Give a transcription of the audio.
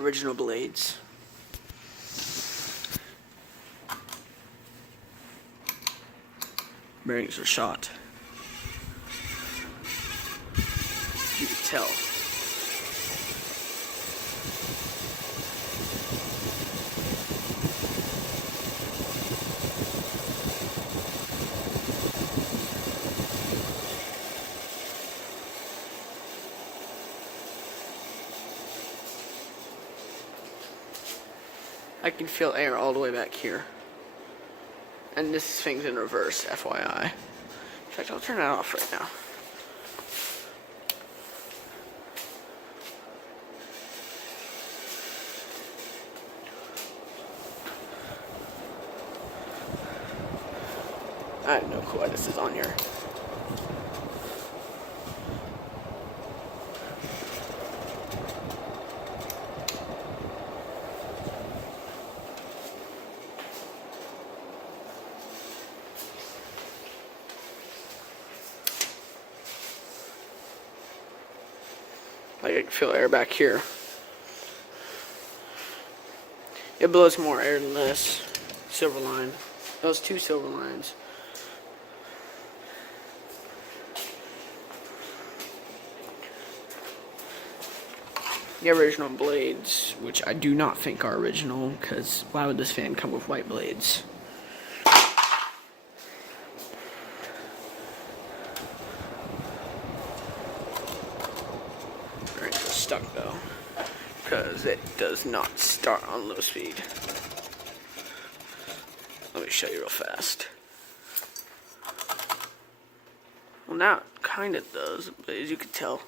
original blades. Bearings are shot. You can tell. I can feel air all the way back here. And this thing's in reverse, FYI. In fact, I'll turn that off right now. I have no clue why this is on here. Like I can feel air back here. It blows more air than this. Silver line. Those two silver lines. The original blades, which I do not think are original, because why would this fan come with white blades? Stuck though, because it does not start on low speed. Let me show you real fast. Well, now it kind of does, but as you can tell,